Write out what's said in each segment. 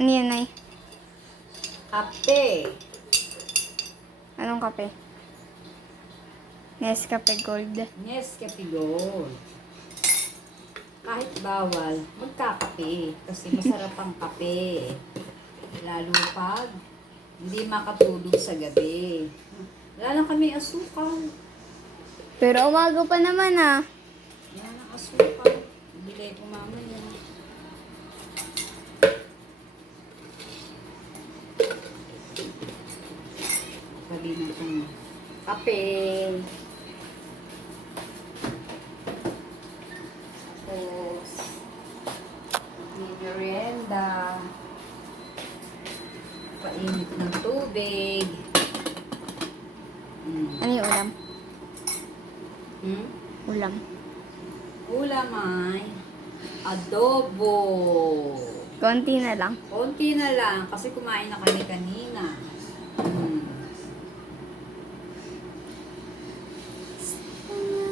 Ano yan, Nay? Kape. Anong kape? Nescafe Gold. Nescafe Gold. Kahit bawal, magkakape. Kasi masarap ang kape. Lalo pag hindi makatulog sa gabi. Wala lang kami asukal. Pero umaga pa naman ah. Yan ang asukal. Bigay ko mamaya. Sabi na itong kape. Tapos, may merienda. Painit ng tubig. Ano yung ulam? Hmm? Ulam. Ulam ay adobo. Konti na lang. Konti na lang kasi kumain na kami kanina.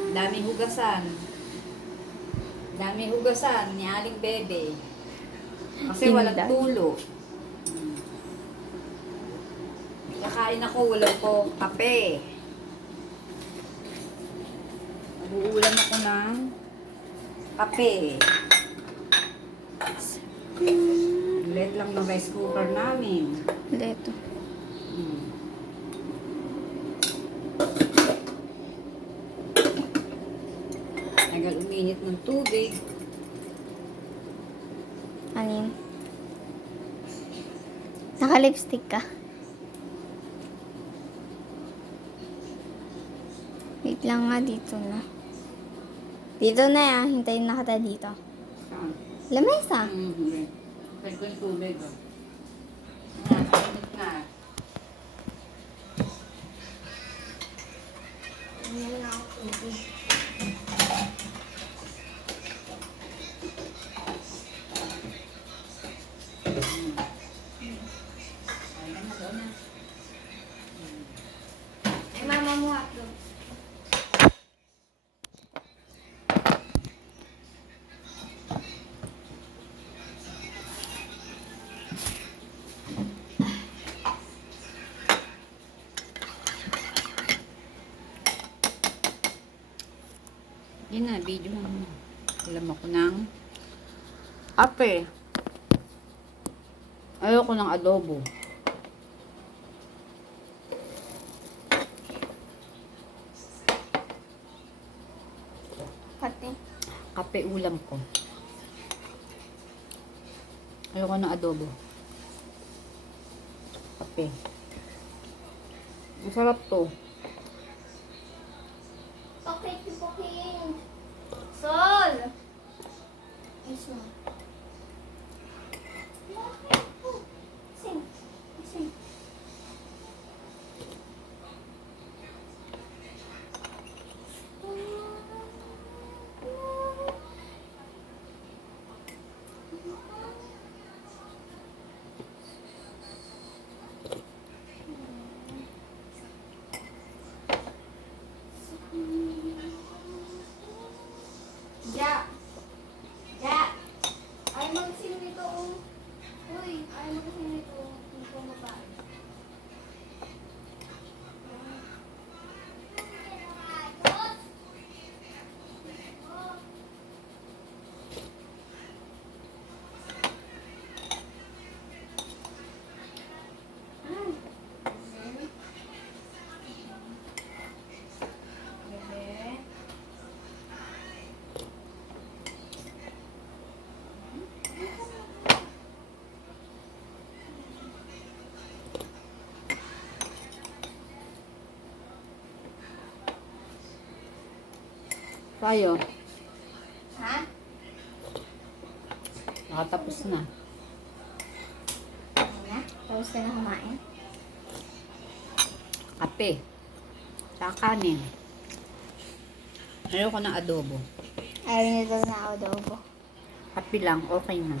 Daming hugasan. Daming hugasan ni Aling Bebe. Kasi walang Inday. tulo. Kakain ako, walang ko kape. Mag-uulam ako ng kape. Let lang ng rice cooker namin. Leto. Nagal uminit ng tubig. Ano yun? Naka-lipstick ka? Wait lang nga, dito na. Dito na ah. Hintayin na kita dito. Saan? Lamesa. Pwede ko yung tubig. Init na. Ay, mama mo hotdog. Yun na, video na. Alam ako ng kape. Ayoko ng adobo. Pati. Kape ulam ko. Ayoko ng adobo. Kape. Masarap to. Okay, pipoking. Sol! Yes, ma'am. Sing. Sing. Ja. Ja. Ay mag-sing nito. Uy, ay mag-sing nito. Hindi ko mabay. Tayo. Ha? Nakatapos na. Ano na? Tapos ka na kumain? Kape. Saka kanin. Ayoko ng adobo. Ayaw niya daw na adobo. Kape lang, okay na.